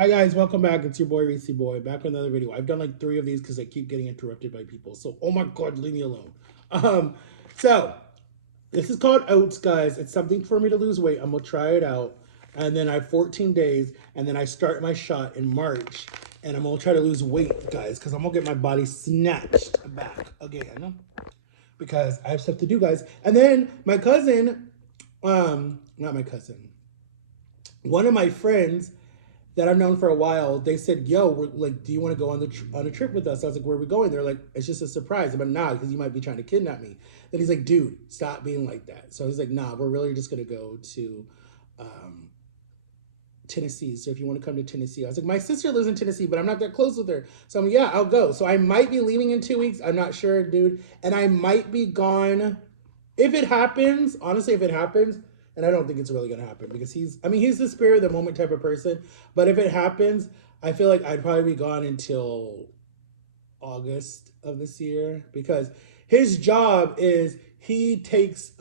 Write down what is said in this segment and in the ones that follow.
Hi guys, welcome back. It's your boy Reese Boy back with another video. I've done like three of these because I keep getting interrupted by people. So oh my god, leave me alone. Um, so this is called oats, guys. It's something for me to lose weight. I'm gonna try it out, and then I have 14 days, and then I start my shot in March, and I'm gonna try to lose weight, guys, because I'm gonna get my body snatched back again because I have stuff to do, guys. And then my cousin, not my cousin, one of my friends that I've known for a while, they said, "Yo, we're like, do you want to go on on a trip with us?" I was like, "Where are we going?" They're like, "It's just a surprise." I'm like, "Nah, because you might be trying to kidnap me." Then he's like, "Dude, stop being like that." So he's like, "Nah, we're really just gonna go to um, Tennessee. So if you want to come to Tennessee," I was like, "My sister lives in Tennessee, but I'm not that close with her." So I'm like, "Yeah, I'll go." So I might be leaving in 2 weeks. I'm not sure, dude, and I might be gone if it happens, honestly, if it happens, and I don't think it's really gonna happen because he's the spirit of the moment type of person. But if it happens, I feel like I'd probably be gone until August of this year because his job is he takes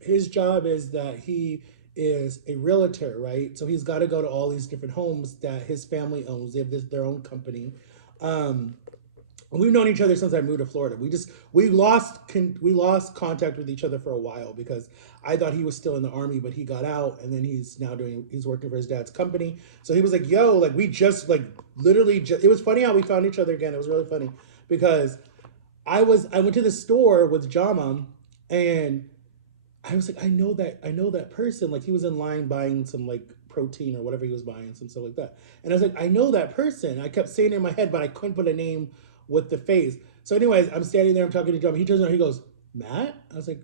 his job is that he is a realtor, right? So he's got to go to all these different homes that his family owns. They have their own company. Um, we've known each other since I moved to Florida. We lost contact with each other for a while because I thought he was still in the army, but he got out and then he's working for his dad's company. So he was like, "Yo, like we just like literally just." It was funny how we found each other again. It was really funny because I went to the store with Jama and I was like, I know that person. Like he was in line buying some like protein or whatever he was buying, some stuff like that. And I was like, I know that person. I kept saying it in my head, but I couldn't put a name with the face. So, anyways, I'm standing there, I'm talking to John. He turns around, he goes, "Matt?" I was like,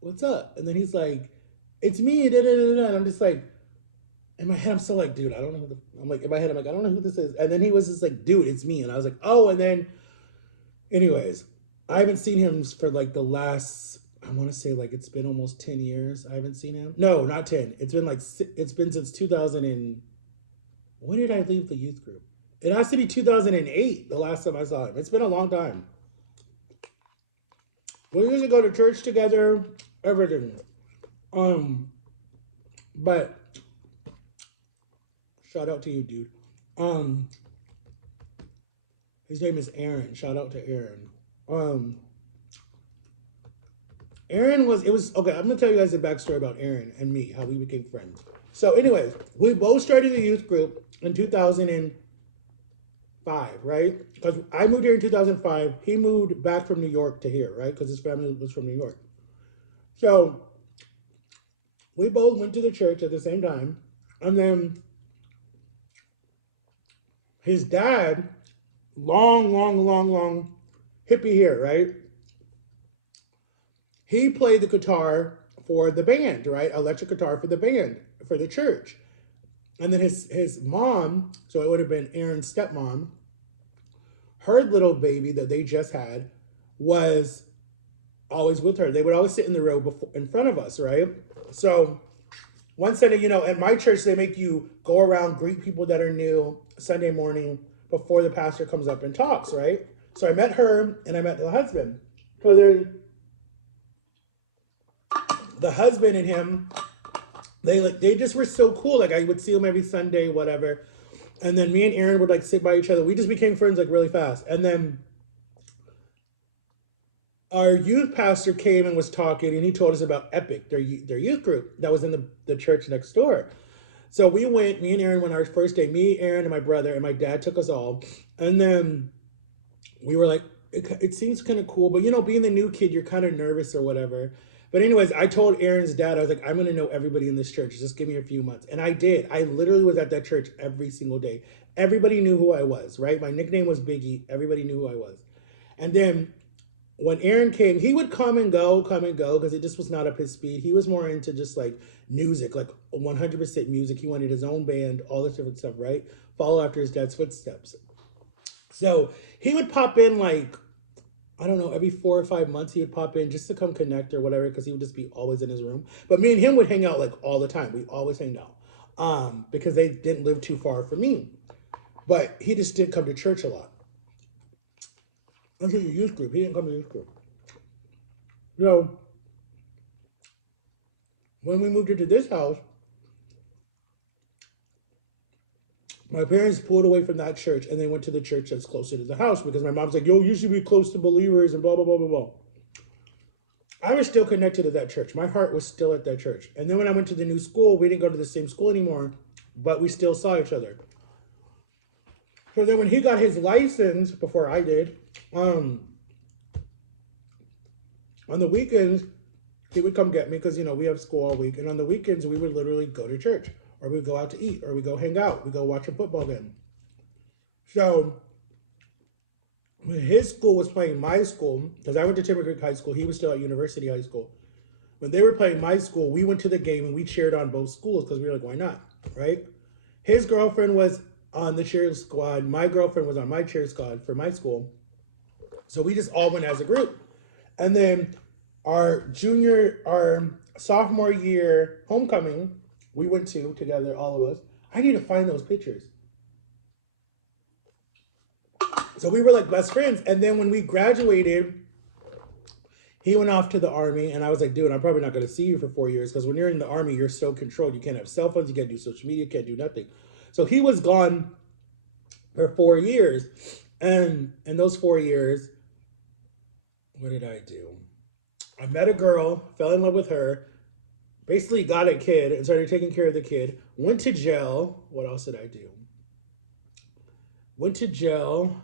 "What's up?" And then he's like, "It's me." Da, da, da, da. And I'm just like, in my head, I'm still like, dude, I don't know who the. I'm like, in my head, I'm like, I don't know who this is. And then he was just like, dude, it's me. And I was like, oh. And then anyways, I haven't seen him for like the last. I want to say like it's been almost 10 years. I haven't seen him. No, not 10. It's been since 2000 and when did I leave the youth group? It has to be 2008. The last time I saw him. It's been a long time. We usually go to church together. Everything. Um, but shout out to you, dude. Um, his name is Aaron. Shout out to Aaron. Um, Aaron was it was okay. I'm gonna tell you guys the backstory about Aaron and me, how we became friends. So, anyways, we both started a youth group in 2005, right? Because I moved here in 2005. He moved back from New York to here, right? Because his family was from New York. So we both went to the church at the same time, and then his dad, long hippie here, right? He played the guitar for the band, right? Electric guitar for the band for the church. And then his mom, so it would have been Aaron's stepmom, her little baby that they just had was always with her. They would always sit in the row in front of us, right? So one Sunday, at my church, they make you go around, greet people that are new Sunday morning before the pastor comes up and talks, right? So I met her and I met the husband. So the husband and him, they just were so cool. Like I would see them every Sunday, whatever. And then me and Aaron would like sit by each other. We just became friends like really fast. And then our youth pastor came and was talking, and he told us about Epic, their youth group that was in the church next door. So we went. Me and Aaron went our first day. Me, Aaron, and my brother, and my dad took us all. And then we were like, it seems kind of cool, but being the new kid, you're kind of nervous or whatever. But anyways, I told Aaron's dad, I was like, I'm gonna know everybody in this church. Just give me a few months, and I did. I literally was at that church every single day. Everybody knew who I was, right? My nickname was Biggie. Everybody knew who I was. And then when Aaron came, he would come and go, because it just was not up his speed. He was more into just like music, like 100% music. He wanted his own band, all this different stuff, right? Follow after his dad's footsteps. So he would pop in like, I don't know, every 4 or 5 months he would pop in just to come connect or whatever, because he would just be always in his room. But me and him would hang out like all the time. We always hanged out. Because they didn't live too far from me. But he just didn't come to church a lot. Until your youth group. He didn't come to youth group. So when we moved into this house, My parents pulled away from that church and they went to the church that's closer to the house because my mom's like, yo, you should be close to believers and blah, blah, blah, blah, blah. I was still connected to that church. My heart was still at that church. And then when I went to the new school, we didn't go to the same school anymore, but we still saw each other. So then when he got his license, before I did, on the weekends, he would come get me because, we have school all week. And on the weekends, we would literally go to church or we'd go out to eat or we'd go hang out. We'd go watch a football game. So when his school was playing my school, because I went to Timber Creek High School, he was still at University High School. When they were playing my school, we went to the game and we cheered on both schools because we were like, why not, right? His girlfriend was on the cheer squad. My girlfriend was on my cheer squad for my school. So we just all went as a group. And then our sophomore year homecoming, we went to together, all of us. I need to find those pictures. So we were like best friends. And then when we graduated, he went off to the Army. And I was like, dude, I'm probably not going to see you for 4 years. Because when you're in the Army, you're so controlled. You can't have cell phones. You can't do social media. You can't do nothing. So he was gone for 4 years. And in those 4 years, what did I do? I met a girl, fell in love with her, basically got a kid and started taking care of the kid. Went to jail. What else did I do? Went to jail.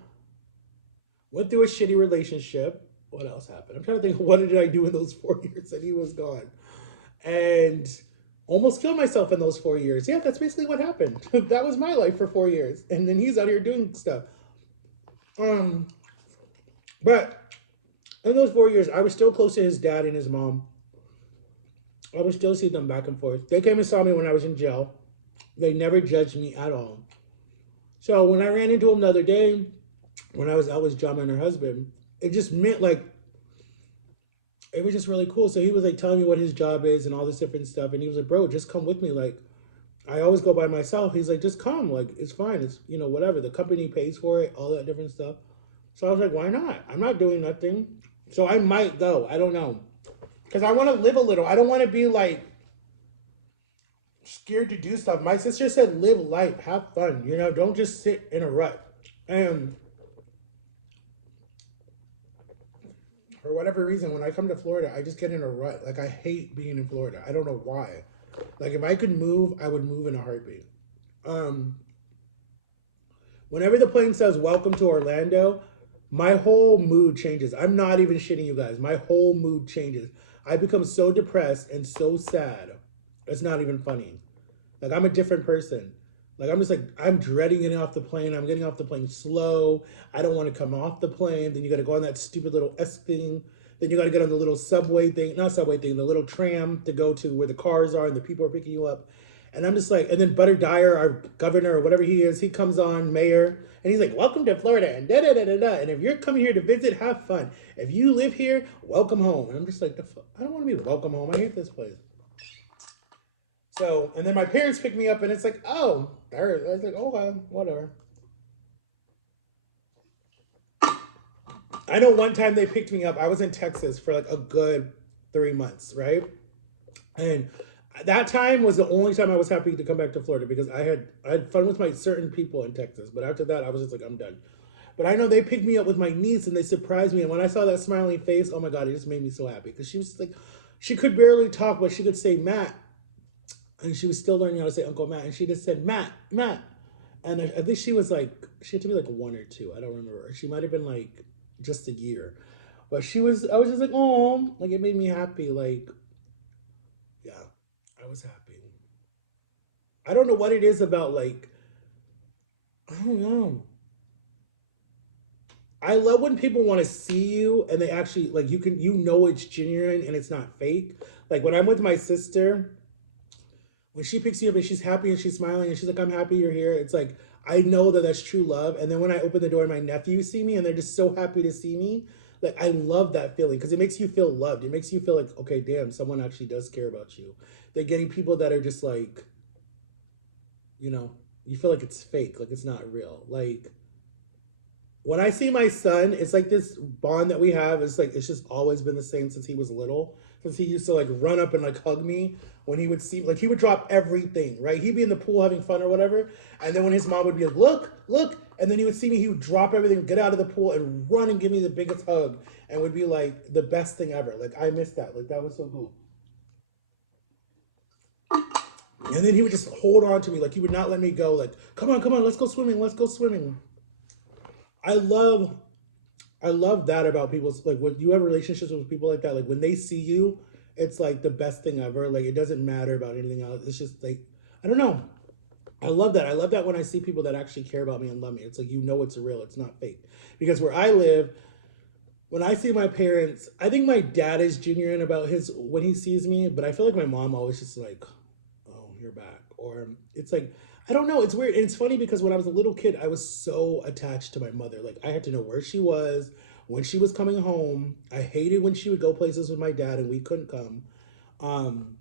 Went through a shitty relationship. What else happened? I'm trying to think, what did I do in those 4 years that he was gone? And almost killed myself in those 4 years. Yeah, that's basically what happened. That was my life for 4 years. And then he's out here doing stuff. But in those 4 years, I was still close to his dad and his mom. I would still see them back and forth. They came and saw me when I was in jail. They never judged me at all. So when I ran into him the other day, when I was out with Jama and her husband, it just meant like, it was just really cool. So he was like telling me what his job is and all this different stuff. And he was like, bro, just come with me. Like, I always go by myself. He's like, just come. Like, it's fine. It's, whatever. The company pays for it, all that different stuff. So I was like, why not? I'm not doing nothing. So I might go. I don't know. Because I want to live a little. I don't want to be like scared to do stuff. My sister said, live life, have fun. Don't just sit in a rut. And for whatever reason, when I come to Florida, I just get in a rut. Like, I hate being in Florida. I don't know why. Like, if I could move, I would move in a heartbeat. Whenever the plane says, welcome to Orlando, my whole mood changes. I'm not even shitting you guys. My whole mood changes. I become so depressed and so sad. It's not even funny. Like, I'm a different person. Like, I'm just like, I'm dreading getting off the plane. I'm getting off the plane slow. I don't want to come off the plane. Then you got to go on that stupid little S thing. Then you got to get on the little subway thing. Not subway thing, the little tram to go to where the cars are and the people are picking you up. And I'm just like, and then Butter Dyer, our governor or whatever he is, he comes on, mayor, and he's like, welcome to Florida, and da da da da da. And if you're coming here to visit, have fun. If you live here, welcome home. And I'm just like, I don't want to be welcome home. I hate this place. So, and then my parents pick me up, and it's like, oh, there. I was like, oh, well, whatever. I know one time they picked me up. I was in Texas for like a good 3 months, right? And that time was the only time I was happy to come back to Florida because I had fun with my certain people in Texas. But after that, I was just like, I'm done. But I know they picked me up with my niece and they surprised me. And when I saw that smiling face, oh my God, it just made me so happy. Because she was like, she could barely talk, but she could say Matt. And she was still learning how to say Uncle Matt. And she just said, Matt, Matt. And I think she was like, she had to be like 1 or 2. I don't remember. She might have been like just a year. But I was just like, oh, like it made me happy. Like, yeah, I was happy. I don't know what it is about like, I don't know. I love when people want to see you and they actually like it's genuine and it's not fake. Like when I'm with my sister, when she picks you up and she's happy and she's smiling and she's like, I'm happy you're here. It's like, I know that that's true love. And then when I open the door and my nephews see me and they're just so happy to see me, like, I love that feeling because it makes you feel loved. It makes you feel like, okay, damn, someone actually does care about you. They're getting people that are just like, you know, you feel like it's fake, like it's not real. Like, when I see my son, it's like this bond that we have. It's like it's just always been the same since he was little. Since he used to like run up and like hug me when he would see, like he would drop everything, right? He'd be in the pool having fun or whatever, and then when his mom would be like, "Look, look," and then he would see me, he would drop everything, get out of the pool, and run and give me the biggest hug, and would be like the best thing ever. Like I miss that. Like that was so cool. And then he would just hold on to me, like he would not let me go. Like, come on, let's go swimming, let's go swimming. I love I love that about people's like when you have relationships with people like that, like when they see you, it's like the best thing ever. Like it doesn't matter about anything else. It's just like I don't know. I love that. I love that when I see people that actually care about me and love me. It's like you know it's real. It's not fake. Because where I live, when I see my parents, I think my dad is genuine about his when he sees me, but I feel like my mom always just like, "Oh, you're back," or it's like I don't know. It's weird. And it's funny because when I was a little kid, I was so attached to my mother. Like I had to know where she was, when she was coming home. I hated when she would go places with my dad and we couldn't come. Um,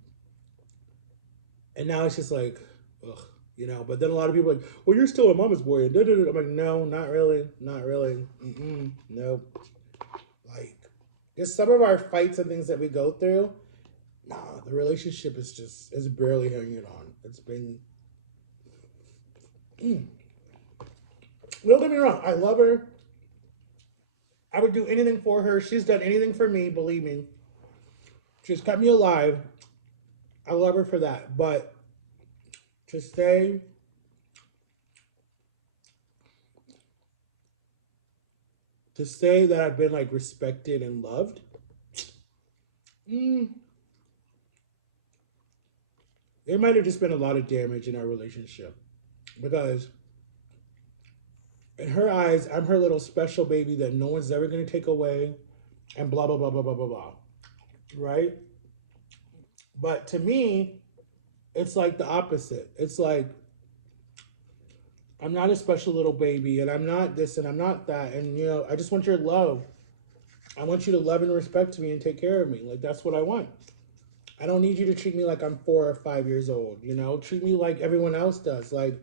and now it's just like, ugh, you know. But then a lot of people are like, well, you're still a mama's boy. And da-da-da. I'm like, no, not really, not really. No, like just some of our fights and things that we go through. Nah, the relationship is just is barely hanging on. It's been. Don't get me wrong. I love her. I would do anything for her. She's done anything for me. Believe me. She's kept me alive. I love her for that. But to say that I've been like respected and loved, mm, there might have just been a lot of damage in our relationship because in her eyes, I'm her little special baby that no one's ever gonna take away, and blah blah blah blah blah blah blah. Right? But to me, it's like the opposite. It's like I'm not a special little baby, and I'm not this, and I'm not that, and you know, I just want your love. I want you to love and respect me and take care of me. Like that's what I want. I don't need you to treat me like I'm 4 or 5 years old. You know, treat me like everyone else does. Like,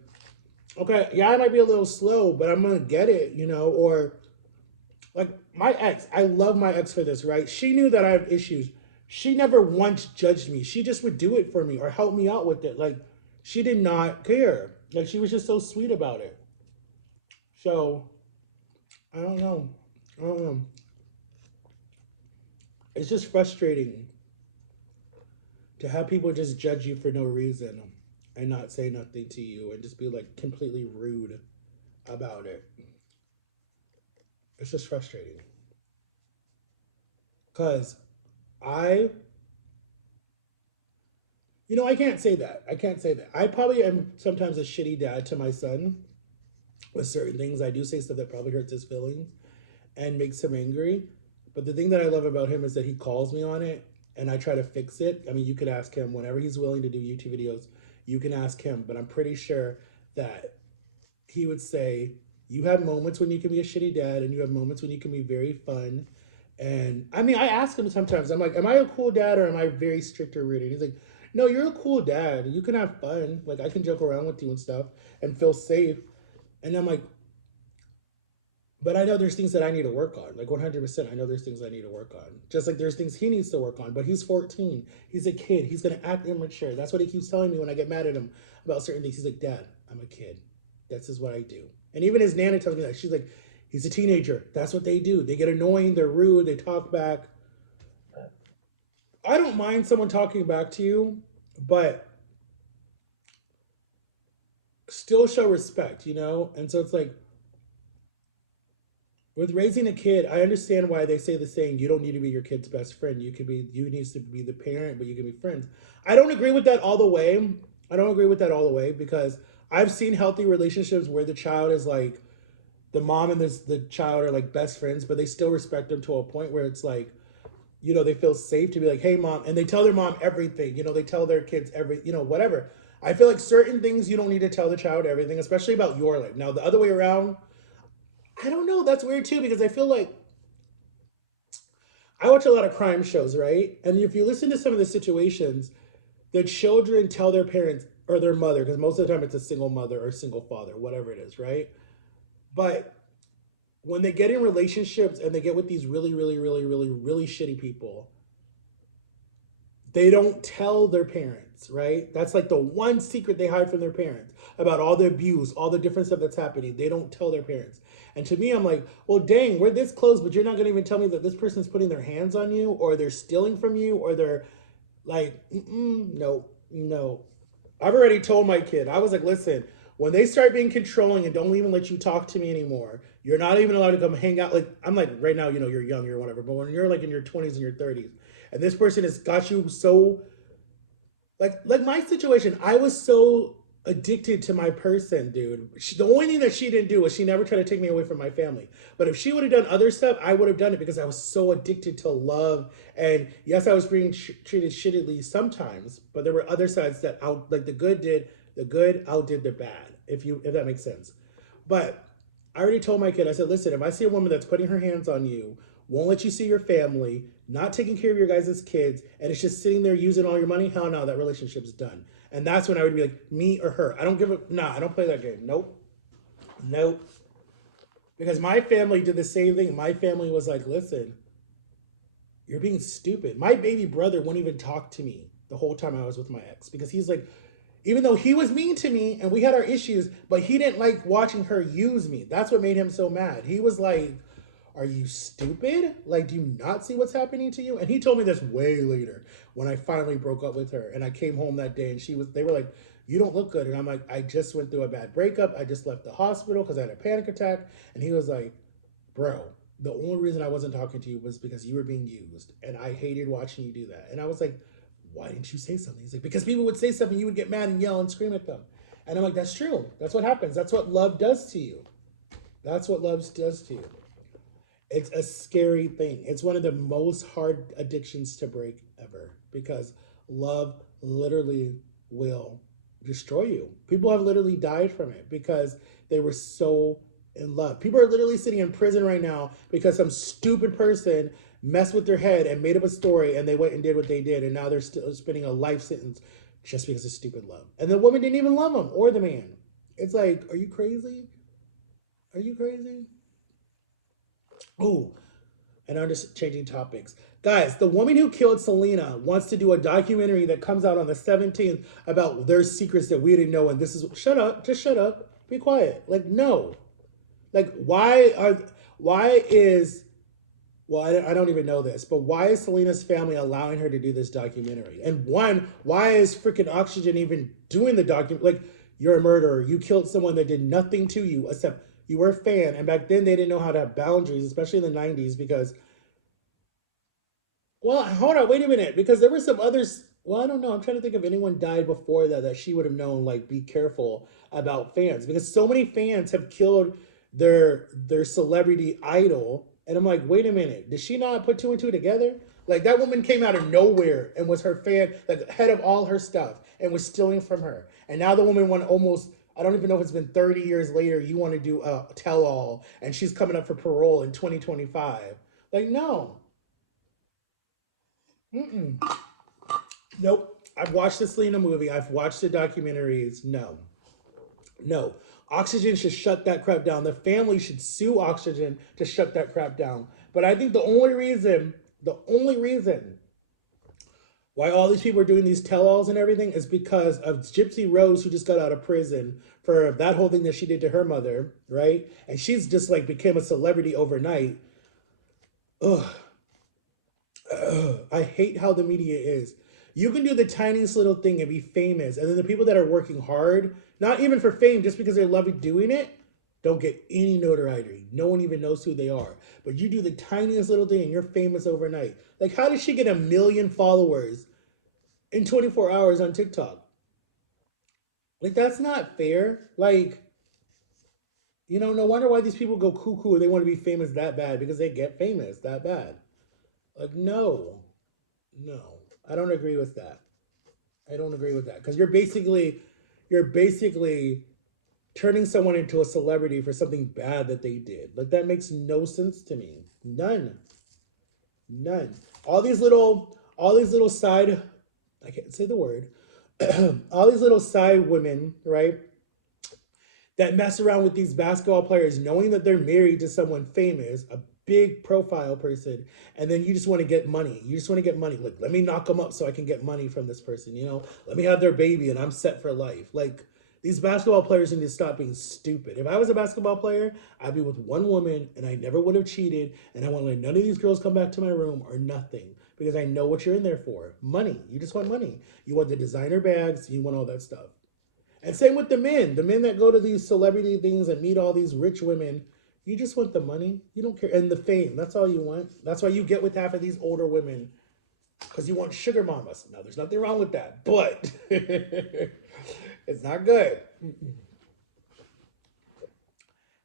okay, yeah, I might be a little slow, but I'm gonna get it. You know, or like my ex. I love my ex for this. Right? She knew that I have issues. She never once judged me. She just would do it for me or help me out with it. Like, she did not care. Like, she was just so sweet about it. So I don't know. I don't know. It's just frustrating to have people just judge you for no reason and not say nothing to you and just be like completely rude about it. It's just frustrating because I, you know, I can't say that. I can't say that. I probably am sometimes a shitty dad to my son with certain things. I do say stuff that probably hurts his feelings and makes him angry. But the thing that I love about him is that he calls me on it and I try to fix it. I mean, you could ask him whenever he's willing to do YouTube videos, you can ask him, but I'm pretty sure that he would say, you have moments when you can be a shitty dad and you have moments when you can be very fun. And I mean, I ask him sometimes, I'm like, am I a cool dad or am I very strict or rude? And he's like, no, you're a cool dad. You can have fun. Like, I can joke around with you and stuff and feel safe. And I'm like, but I know there's things that I need to work on. Like 100%, I know there's things I need to work on. Just like there's things he needs to work on. But he's 14. He's a kid. He's going to act immature. That's what he keeps telling me when I get mad at him about certain things. He's like, Dad, I'm a kid. This is what I do. And even his nana tells me that. She's like, he's a teenager. That's what they do. They get annoying. They're rude. They talk back. I don't mind someone talking back to you, but still show respect, you know? And so it's like, with raising a kid, I understand why they say the saying, you don't need to be your kid's best friend. You need to be the parent, but you can be friends. I don't agree with that all the way. I don't agree with that all the way because I've seen healthy relationships where the child is like, the mom and the child are like best friends, but they still respect them to a point where it's like, you know, they feel safe to be like, hey, mom. And they tell their mom everything. You know, they tell their kids you know, whatever. I feel like certain things you don't need to tell the child everything, especially about your life. Now, the other way around, I don't know. That's weird too because I feel like I watch a lot of crime shows, right? And if you listen to some of the situations, the children tell their parents or their mother, because most of the time it's a single mother or single father, whatever it is, right? But when they get in relationships and they get with these really, really, really, really, really shitty people, they don't tell their parents, right? That's like the one secret they hide from their parents about all the abuse, all the different stuff that's happening. They don't tell their parents. And to me, I'm like, well, dang, we're this close, but you're not going to even tell me that this person's putting their hands on you or they're stealing from you or they're like, no, no. I've already told my kid, I was like, listen, when they start being controlling and don't even let you talk to me anymore, you're not even allowed to come hang out. Like, I'm like, right now, you're young or whatever, but when you're like in your 20s and your 30s, and this person has got you so, like my situation, I was so addicted to my person, dude. The only thing that she didn't do was she never tried to take me away from my family. But if she would have done other stuff, I would have done it because I was so addicted to love. And yes, I was being treated shittily sometimes, but there were other sides that out like the good outdid the bad. If that makes sense. But I already told my kid, I said, listen, if I see a woman that's putting her hands on you, won't let you see your family, not taking care of your guys' kids, and it's just sitting there using all your money, hell no, that relationship's done. And that's when I would be like, me or her. I don't give a, nah, I don't play that game. Nope. Nope. Because my family did the same thing. My family was like, listen, you're being stupid. My baby brother wouldn't even talk to me the whole time I was with my ex because he's like, even though he was mean to me and we had our issues, but he didn't like watching her use me. That's what made him so mad. He was like, are you stupid? Like, do you not see what's happening to you? And he told me this way later when I finally broke up with her. And I came home that day and they were like, you don't look good. And I'm like, I just went through a bad breakup. I just left the hospital because I had a panic attack. And he was like, bro, the only reason I wasn't talking to you was because you were being used. And I hated watching you do that. And I was like, why didn't you say something? He's like, because people would say something, you would get mad and yell and scream at them. And I'm like, that's true. That's what happens. That's what love does to you. That's what love does to you. It's a scary thing. It's one of the most hard addictions to break ever because love literally will destroy you. People have literally died from it because they were so in love. People are literally sitting in prison right now because some stupid person messed with their head and made up a story and they went and did what they did and now they're still spending a life sentence just because of stupid love. And the woman didn't even love him or the man. It's like, are you crazy? Are you crazy? Oh, and I'm just changing topics. Guys, the woman who killed Selena wants to do a documentary that comes out on the 17th about their secrets that we didn't know. And this is, shut up, just shut up, be quiet. Like, no. Like, why is, well, I don't even know this, but why is Selena's family allowing her to do this documentary? And one, why is freaking Oxygen even doing the document? Like, you're a murderer. You killed someone that did nothing to you except you were a fan. And back then they didn't know how to have boundaries, especially in the 90s, because, well, hold on, wait a minute, because there were some others. Well, I don't know. I'm trying to think if anyone died before that she would have known, like, be careful about fans, because so many fans have killed their celebrity idol. And I'm like, wait a minute, did she not put two and two together? Like, that woman came out of nowhere and was her fan, like head of all her stuff, and was stealing from her. And now the woman won almost, I don't even know if it's been 30 years later, you want to do a tell all, and she's coming up for parole in 2025. Like, no. Mm-mm. Nope. I've watched the Selena movie. I've watched the documentaries. No. No. Oxygen should shut that crap down. The family should sue Oxygen to shut that crap down. But I think the only reason why all these people are doing these tell-alls and everything is because of Gypsy Rose, who just got out of prison for that whole thing that she did to her mother, right? And she's just like became a celebrity overnight. Ugh. I hate how the media is. You can do the tiniest little thing and be famous, and then the people that are working hard, not even for fame, just because they love doing it, don't get any notoriety. No one even knows who they are. But you do the tiniest little thing and you're famous overnight. Like, how did she get 1 million followers in 24 hours on TikTok? Like, that's not fair. Like, no wonder why these people go cuckoo and they want to be famous that bad because they get famous that bad. Like, no. No, I don't agree with that. I don't agree with that because you're basically turning someone into a celebrity for something bad that they did. Like, that makes no sense to me. None. None. All these little side, I can't say the word. All these little side women, right? that mess around with these basketball players knowing that they're married to someone famous, a big profile person, and then you just want to get money. You just want to get money. Like, let me knock them up so I can get money from this person, you know? Let me have their baby and I'm set for life. Like, these basketball players need to stop being stupid. If I was a basketball player, I'd be with one woman and I never would have cheated, and I want to let none of these girls come back to my room or nothing, because I know what you're in there for. Money. You just want money. You want the designer bags, you want all that stuff. And same with the men that go to these celebrity things and meet all these rich women. You just want the money. You don't care. And the fame. That's all you want. That's why you get with half of these older women. Because you want sugar mamas. Now, there's nothing wrong with that. But it's not good.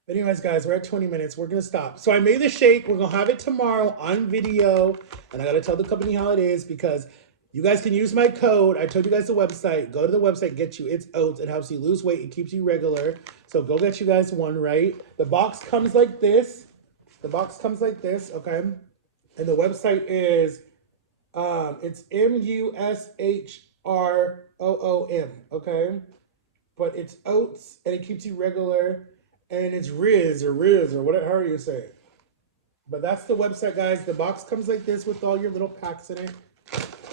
But anyways, guys, we're at 20 minutes. We're going to stop. So I made the shake. We're going to have it tomorrow on video. And I got to tell the company how it is, because you guys can use my code. I told you guys the website. Go to the website, get you It's Oats. It helps you lose weight. It keeps you regular. So go get you guys one, right? The box comes like this. The box comes like this, okay? And the website is, it's MUSHROOM, okay? But it's oats, and it keeps you regular. And it's Riz or whatever you say it. But that's the website, guys. The box comes like this with all your little packs in it.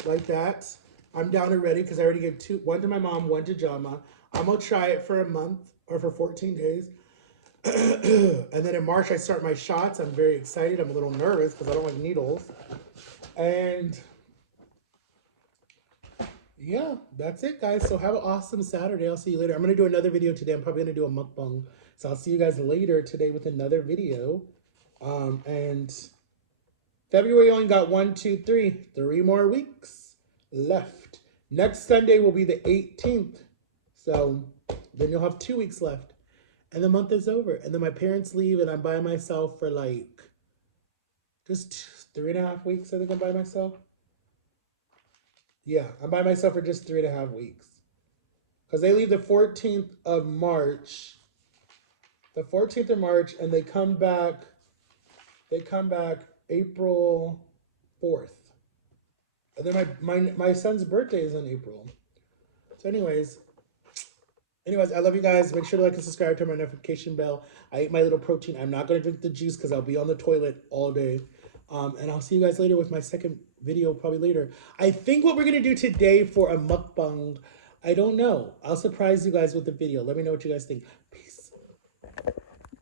Like that. I'm down and ready because I already gave two, one to my mom, one to Jama. I'm going to try it for a month or for 14 days. And then in March, I start my shots. I'm very excited. I'm a little nervous because I don't like needles. And yeah, that's it, guys. So have an awesome Saturday. I'll see you later. I'm going to do another video today. I'm probably going to do a mukbang. So I'll see you guys later today with another video. And February only got 3 more weeks left. Next Sunday will be the 18th. So then you'll have 2 weeks left. And the month is over. And then my parents leave and I'm by myself for like just 3.5 weeks. I think I'm by myself. Yeah, I'm by myself for just 3.5 weeks. Because they leave the 14th of March. The 14th of March, and they come back April 4th. And then my son's birthday is in April. So anyways, I love you guys. Make sure to like and subscribe, turn my notification bell. I ate my little protein. I'm not going to drink the juice because I'll be on the toilet all day. And I'll see you guys later with my second video, probably later. I think what we're going to do today for a mukbang, I don't know. I'll surprise you guys with the video. Let me know what you guys think. Peace.